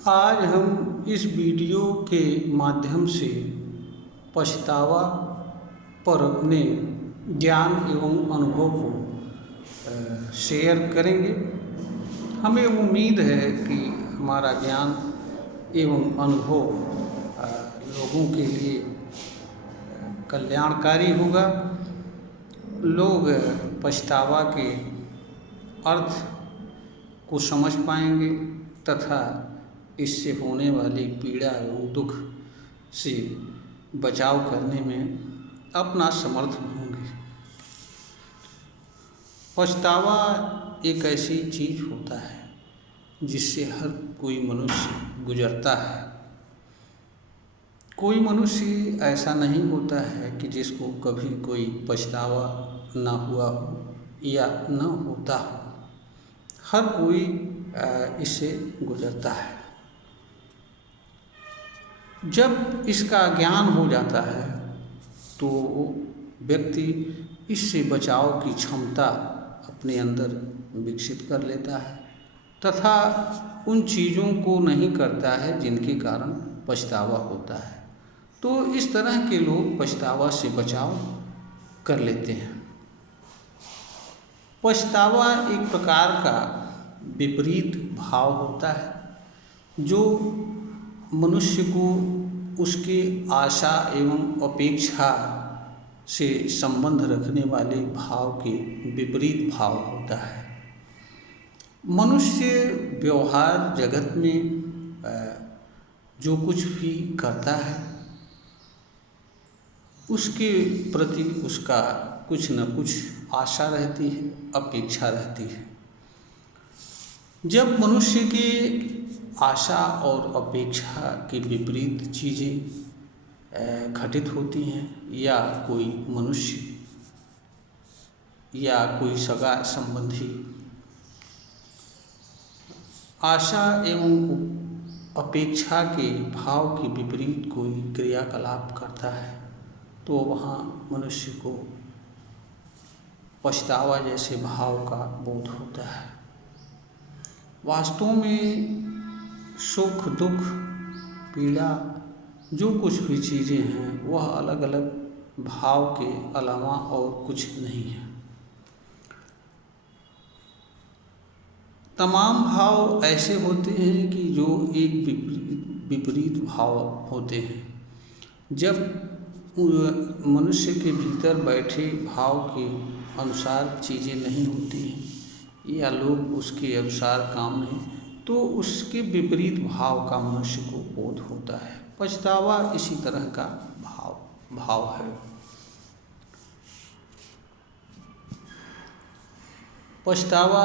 आज हम इस वीडियो के माध्यम से पछतावा पर अपने ज्ञान एवं अनुभव को शेयर करेंगे। हमें उम्मीद है कि हमारा ज्ञान एवं अनुभव लोगों के लिए कल्याणकारी होगा। लोग पछतावा के अर्थ को समझ पाएंगे तथा इससे होने वाली पीड़ा एवं दुख से बचाव करने में अपना समर्थ होंगे। पछतावा एक ऐसी चीज़ होता है जिससे हर कोई मनुष्य गुजरता है। कोई मनुष्य ऐसा नहीं होता है कि जिसको कभी कोई पछतावा ना हुआ हो या न होता हो। हर कोई इससे गुजरता है। जब इसका ज्ञान हो जाता है तो व्यक्ति इससे बचाव की क्षमता अपने अंदर विकसित कर लेता है तथा उन चीज़ों को नहीं करता है जिनके कारण पछतावा होता है। तो इस तरह के लोग पछतावा से बचाव कर लेते हैं। पछतावा एक प्रकार का विपरीत भाव होता है जो मनुष्य को उसके आशा एवं अपेक्षा से संबंध रखने वाले भाव के विपरीत भाव होता है। मनुष्य व्यवहार जगत में जो कुछ भी करता है उसके प्रति उसका कुछ न कुछ आशा रहती है, अपेक्षा रहती है। जब मनुष्य की आशा और अपेक्षा के विपरीत चीज़ें घटित होती हैं या कोई मनुष्य या कोई सगा संबंधी आशा एवं अपेक्षा के भाव के विपरीत कोई क्रियाकलाप करता है तो वहाँ मनुष्य को पछतावा जैसे भाव का बोध होता है। वास्तव में सुख दुख पीड़ा जो कुछ भी चीज़ें हैं वह अलग अलग भाव के अलावा और कुछ नहीं है। तमाम भाव ऐसे होते हैं कि जो एक विपरीत भाव होते हैं। जब मनुष्य के भीतर बैठे भाव के अनुसार चीज़ें नहीं होती हैं या लोग उसके अनुसार काम नहीं तो उसके विपरीत भाव का मनुष्य को बोध होता है। पछतावा इसी तरह का भाव है। पछतावा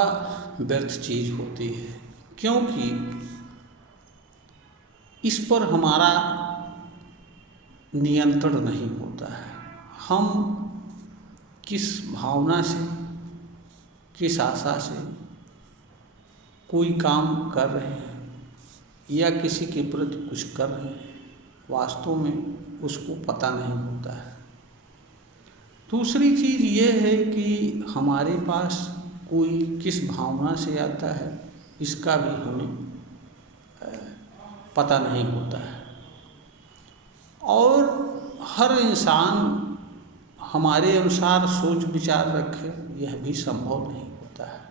व्यर्थ चीज़ होती है क्योंकि इस पर हमारा नियंत्रण नहीं होता है। हम किस भावना से, किस आशा से कोई काम कर रहे हैं या किसी के प्रति कुछ कर रहे हैं वास्तव में उसको पता नहीं होता है। दूसरी चीज़ ये है कि हमारे पास कोई किस भावना से आता है इसका भी हमें पता नहीं होता है। और हर इंसान हमारे अनुसार सोच विचार रखे यह भी संभव नहीं होता है।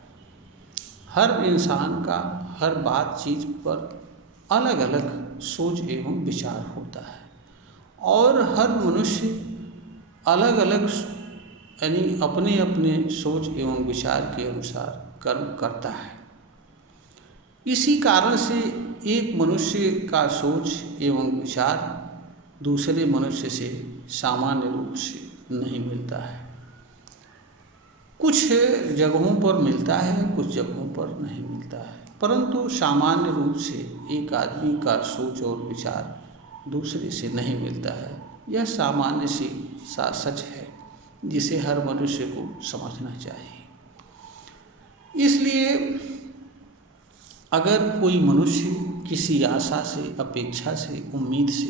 हर इंसान का हर बात चीज़ पर अलग अलग सोच एवं विचार होता है और हर मनुष्य अलग अलग यानी अपने अपने सोच एवं विचार के अनुसार कर्म करता है। इसी कारण से एक मनुष्य का सोच एवं विचार दूसरे मनुष्य से सामान्य रूप से नहीं मिलता है। कुछ जगहों पर मिलता है, कुछ जगहों पर नहीं मिलता है, परंतु सामान्य रूप से एक आदमी का सोच और विचार दूसरे से नहीं मिलता है। यह सामान्य सी सच है जिसे हर मनुष्य को समझना चाहिए। इसलिए अगर कोई मनुष्य किसी आशा से, अपेक्षा से, उम्मीद से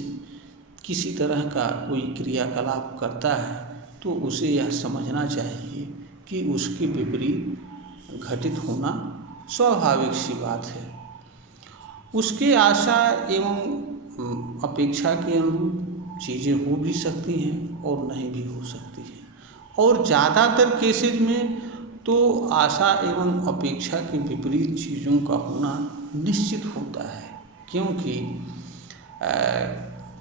किसी तरह का कोई क्रियाकलाप करता है तो उसे यह समझना चाहिए कि उसके विपरीत घटित होना स्वाभाविक सी बात है। उसके आशा एवं अपेक्षा के अनुरूप चीज़ें हो भी सकती हैं और नहीं भी हो सकती हैं। और ज़्यादातर केसेज में तो आशा एवं अपेक्षा के विपरीत चीज़ों का होना निश्चित होता है, क्योंकि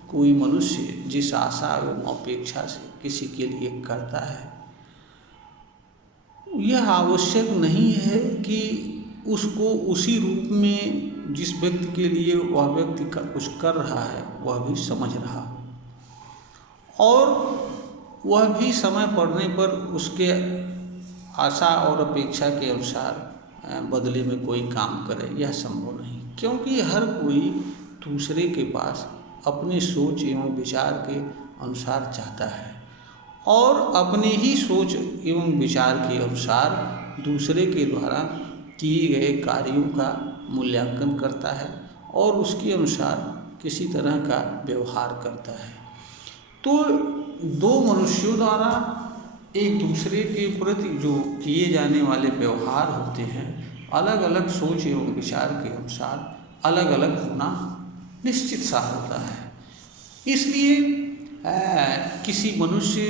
कोई मनुष्य जिस आशा एवं अपेक्षा से किसी के लिए करता है, यह आवश्यक नहीं है कि उसको उसी रूप में जिस व्यक्ति के लिए वह व्यक्ति कुछ कर रहा है वह भी समझ रहा हो, और वह भी समय पड़ने पर उसके आशा और अपेक्षा के अनुसार बदले में कोई काम करे, यह संभव नहीं। क्योंकि हर कोई दूसरे के पास अपनी सोच एवं विचार के अनुसार चाहता है और अपने ही सोच एवं विचार के अनुसार दूसरे के द्वारा किए गए कार्यों का मूल्यांकन करता है और उसके अनुसार किसी तरह का व्यवहार करता है। तो दो मनुष्यों द्वारा एक दूसरे के प्रति जो किए जाने वाले व्यवहार होते हैं, अलग अलग सोच एवं विचार के अनुसार अलग अलग होना निश्चित सा होता है। इसलिए किसी मनुष्य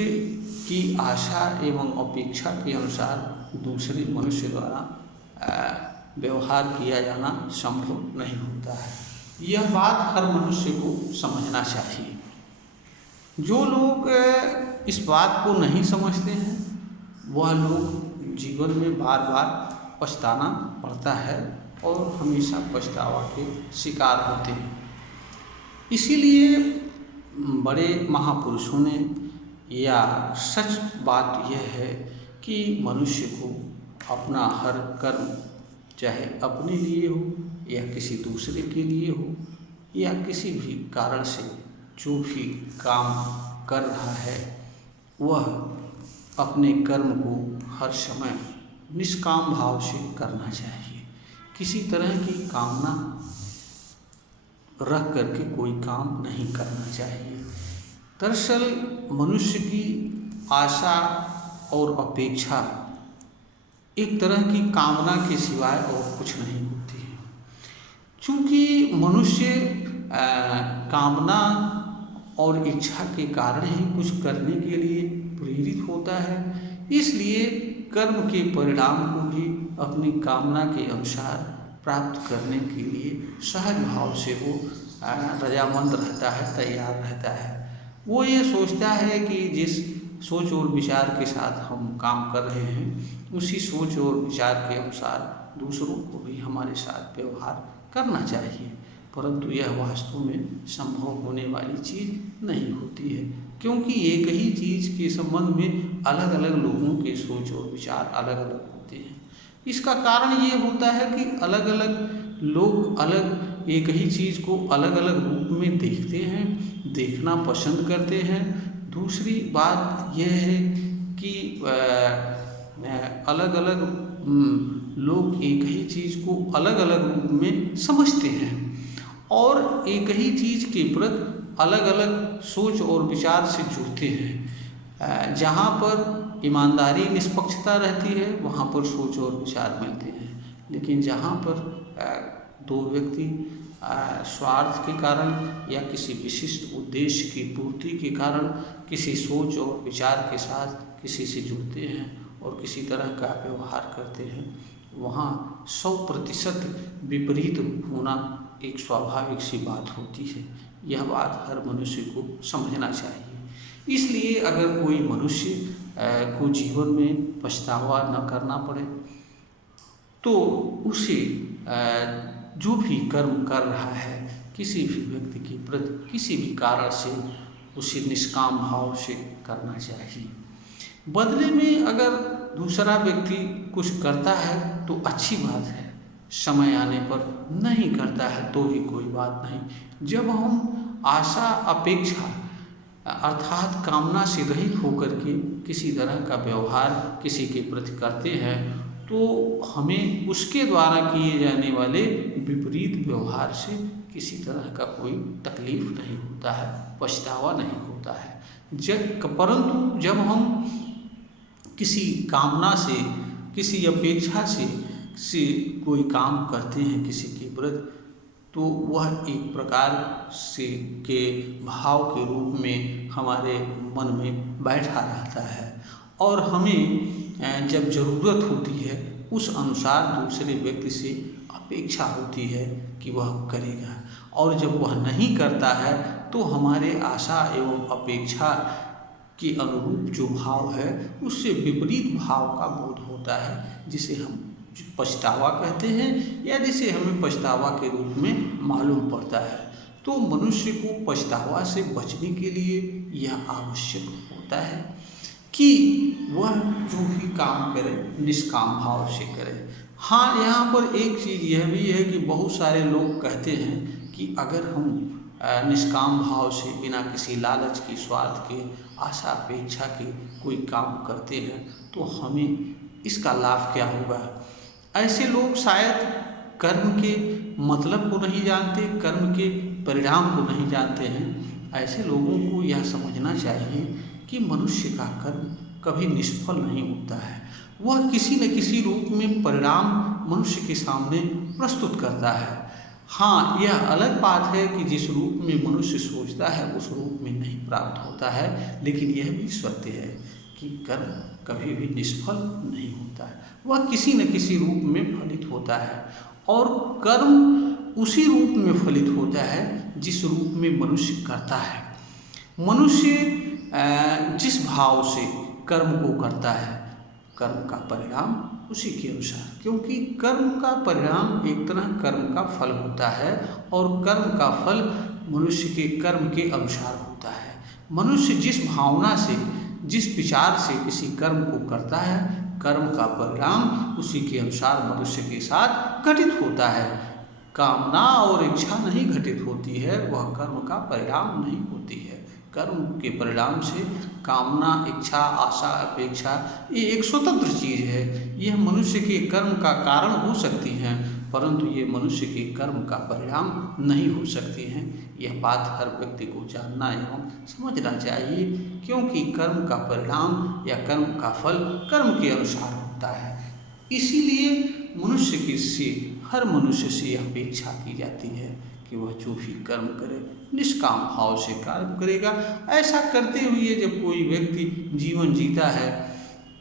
की आशा एवं अपेक्षा के अनुसार दूसरे मनुष्य द्वारा व्यवहार किया जाना संभव नहीं होता है। यह बात हर मनुष्य को समझना चाहिए। जो लोग इस बात को नहीं समझते हैं, वह लोग जीवन में बार बार पछताना पड़ता है और हमेशा पछतावा के शिकार होते हैं। इसीलिए बड़े महापुरुषों ने, या सच बात यह है कि मनुष्य को अपना हर कर्म, चाहे अपने लिए हो या किसी दूसरे के लिए हो या किसी भी कारण से जो भी काम कर रहा है, वह अपने कर्म को हर समय निष्काम भाव से करना चाहिए। किसी तरह की कामना रख करके कोई काम नहीं करना चाहिए। दरअसल मनुष्य की आशा और अपेक्षा एक तरह की कामना के सिवाय और कुछ नहीं होती है। चूँकि मनुष्य कामना और इच्छा के कारण ही कुछ करने के लिए प्रेरित होता है, इसलिए कर्म के परिणाम को भी अपनी कामना के अनुसार प्राप्त करने के लिए सहज भाव से वो रजामंद रहता है, तैयार रहता है। वो ये सोचता है कि जिस सोच और विचार के साथ हम काम कर रहे हैं, उसी सोच और विचार के अनुसार दूसरों को भी हमारे साथ व्यवहार करना चाहिए। परंतु यह वास्तव में संभव होने वाली चीज़ नहीं होती है, क्योंकि एक ही चीज़ के संबंध में अलग अलग लोगों के सोच और विचार अलग अलग होते हैं। इसका कारण ये होता है कि अलग अलग लोग अलग एक ही चीज़ को अलग अलग रूप में देखते हैं, देखना पसंद करते हैं। दूसरी बात यह है कि अलग अलग लोग एक ही चीज़ को अलग अलग रूप में समझते हैं और एक ही चीज़ के प्रति अलग अलग सोच और विचार से जुड़ते हैं। जहाँ पर ईमानदारी निष्पक्षता रहती है, वहाँ पर सोच और विचार मिलते हैं। लेकिन जहाँ पर दो व्यक्ति स्वार्थ के कारण या किसी विशिष्ट उद्देश्य की पूर्ति के कारण किसी सोच और विचार के साथ किसी से जुड़ते हैं और किसी तरह का व्यवहार करते हैं, वहाँ 100% विपरीत होना एक स्वाभाविक सी बात होती है। यह बात हर मनुष्य को समझना चाहिए। इसलिए अगर कोई मनुष्य को जीवन में पछतावा न करना पड़े, तो उसे जो भी कर्म कर रहा है किसी भी व्यक्ति के प्रति किसी भी कारण से उसे निष्काम भाव से करना चाहिए। बदले में अगर दूसरा व्यक्ति कुछ करता है तो अच्छी बात है, समय आने पर नहीं करता है तो भी कोई बात नहीं। जब हम आशा अपेक्षा अर्थात कामना से रहित होकर के किसी तरह का व्यवहार किसी के प्रति करते हैं, तो हमें उसके द्वारा किए जाने वाले विपरीत व्यवहार से किसी तरह का कोई तकलीफ नहीं होता है, पछतावा नहीं होता है। परंतु जब हम किसी कामना से, किसी अपेक्षा से कोई काम करते हैं किसी के प्रति, तो वह एक प्रकार से के भाव के रूप में हमारे मन में बैठा रहता है और हमें जब ज़रूरत होती है उस अनुसार दूसरे व्यक्ति से अपेक्षा होती है कि वह करेगा, और जब वह नहीं करता है तो हमारे आशा एवं अपेक्षा के अनुरूप जो भाव है उससे विपरीत भाव का बोध होता है, जिसे हम पछतावा कहते हैं या जिसे हमें पछतावा के रूप में मालूम पड़ता है। तो मनुष्य को पछतावा से बचने के लिए यह आवश्यक होता है कि वह जो भी काम करे निष्काम भाव से करे। हाँ, यहाँ पर एक चीज़ यह भी है कि बहुत सारे लोग कहते हैं कि अगर हम निष्काम भाव से बिना किसी लालच की, स्वार्थ के, आशा अपेक्षा के कोई काम करते हैं तो हमें इसका लाभ क्या होगा। ऐसे लोग शायद कर्म के मतलब को नहीं जानते, कर्म के परिणाम को नहीं जानते हैं। ऐसे लोगों को यह समझना चाहिए कि मनुष्य का कर्म कभी निष्फल नहीं होता है, वह किसी न किसी रूप में परिणाम मनुष्य के सामने प्रस्तुत करता है। हाँ, यह अलग बात है कि जिस रूप में मनुष्य सोचता है उस रूप में नहीं प्राप्त होता है, लेकिन यह भी सत्य है कि कर्म कभी भी निष्फल नहीं होता है, वह किसी न किसी रूप में फलित होता है। और कर्म उसी रूप में फलित होता है जिस रूप में मनुष्य करता है। मनुष्य जिस भाव से कर्म को करता है, कर्म का परिणाम उसी के अनुसार, क्योंकि कर्म का परिणाम एक तरह कर्म का फल होता है और कर्म का फल मनुष्य के कर्म के अनुसार होता है। मनुष्य जिस भावना से, जिस विचार से किसी कर्म को करता है, कर्म का परिणाम उसी के अनुसार मनुष्य के साथ घटित होता है। कामना और इच्छा नहीं घटित होती है, वह कर्म का परिणाम नहीं होती है। कर्म के परिणाम से कामना, इच्छा, आशा, अपेक्षा ये एक स्वतंत्र चीज़ है। यह मनुष्य के कर्म का कारण हो सकती हैं, परंतु ये मनुष्य के कर्म का परिणाम नहीं हो सकती हैं। यह बात हर व्यक्ति को जानना एवं समझना चाहिए, क्योंकि कर्म का परिणाम या कर्म का फल कर्म के अनुसार होता है। इसीलिए मनुष्य की से, हर मनुष्य से यह अपेक्षा की जाती है कि वह जो भी कर्म करे निष्काम भाव से कर्म करेगा। ऐसा करते हुए जब कोई व्यक्ति जीवन जीता है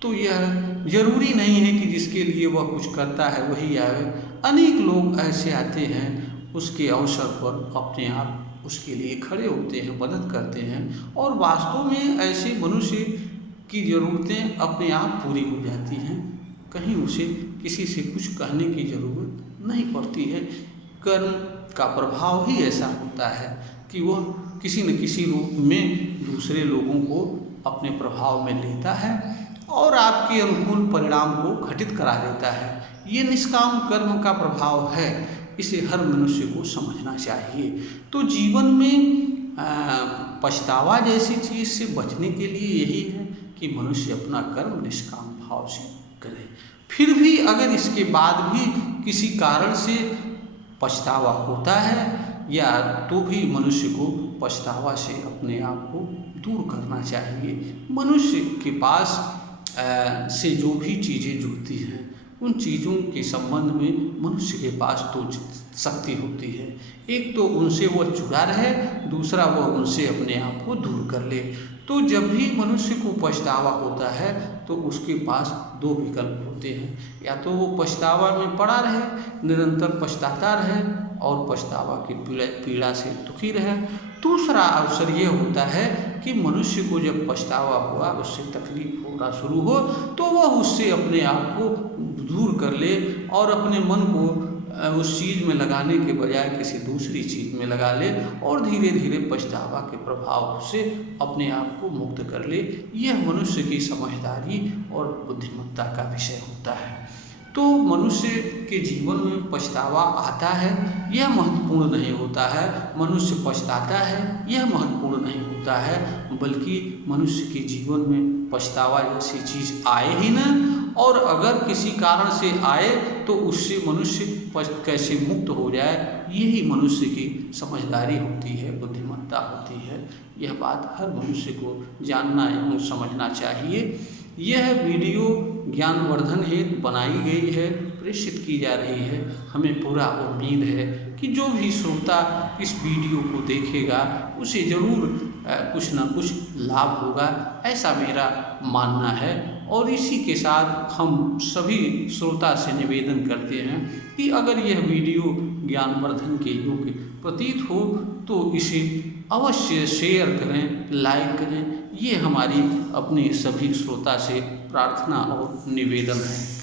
तो यह जरूरी नहीं है कि जिसके लिए वह कुछ करता है वही आवे। अनेक लोग ऐसे आते हैं, उसके अवसर पर अपने आप उसके लिए खड़े होते हैं, मदद करते हैं, और वास्तव में ऐसे मनुष्य की ज़रूरतें अपने आप पूरी हो जाती हैं। कहीं उसे किसी से कुछ कहने की ज़रूरत नहीं पड़ती है। कर्म का प्रभाव ही ऐसा होता है कि वह किसी न किसी रूप में दूसरे लोगों को अपने प्रभाव में लेता है और आपके अनुकूल परिणाम को घटित करा देता है। ये निष्काम कर्म का प्रभाव है, इसे हर मनुष्य को समझना चाहिए। तो जीवन में पछतावा जैसी चीज़ से बचने के लिए यही है कि मनुष्य अपना कर्म निष्काम भाव से करे। फिर भी अगर इसके बाद भी किसी कारण से पछतावा होता है या तो भी मनुष्य को पछतावा से अपने आप को दूर करना चाहिए। मनुष्य के पास से जो भी चीज़ें जुड़ती हैं उन चीज़ों के संबंध में मनुष्य के पास दो शक्ति होती है। एक तो उनसे वह जुड़ा रहे, दूसरा वह उनसे अपने आप को दूर कर ले। तो जब भी मनुष्य को पछतावा होता है तो उसके पास दो विकल्प होते हैं, या तो वो पछतावा में पड़ा रहे, निरंतर पछताता रहे और पछतावा की पीड़ा से दुखी रहे। दूसरा अवसर ये होता है कि मनुष्य को जब पछतावा हुआ, उससे तकलीफ होना शुरू हो, तो वह उससे अपने आप को दूर कर ले और अपने मन को उस चीज़ में लगाने के बजाय किसी दूसरी चीज़ में लगा ले और धीरे धीरे पछतावा के प्रभाव से अपने आप को मुक्त कर ले। यह मनुष्य की समझदारी और बुद्धिमत्ता का विषय होता है। तो मनुष्य के जीवन में पछतावा आता है, यह महत्वपूर्ण नहीं होता है। मनुष्य पछताता है, यह महत्वपूर्ण नहीं होता है, बल्कि मनुष्य के जीवन में पछतावा जैसी चीज़ आए ही न, और अगर किसी कारण से आए तो उससे मनुष्य कैसे मुक्त हो जाए, यही मनुष्य की समझदारी होती है, बुद्धिमत्ता होती है। यह बात हर मनुष्य को जानना एवं समझना चाहिए। यह वीडियो ज्ञानवर्धन हेतु बनाई गई है, प्रेषित की जा रही है। हमें पूरा उम्मीद है कि जो भी श्रोता इस वीडियो को देखेगा उसे ज़रूर कुछ ना कुछ लाभ होगा, ऐसा मेरा मानना है। और इसी के साथ हम सभी श्रोता से निवेदन करते हैं कि अगर यह वीडियो ज्ञानवर्धन के योग्य प्रतीत हो तो इसे अवश्य शेयर करें, लाइक करें। ये हमारी अपने सभी श्रोता से प्रार्थना और निवेदन है।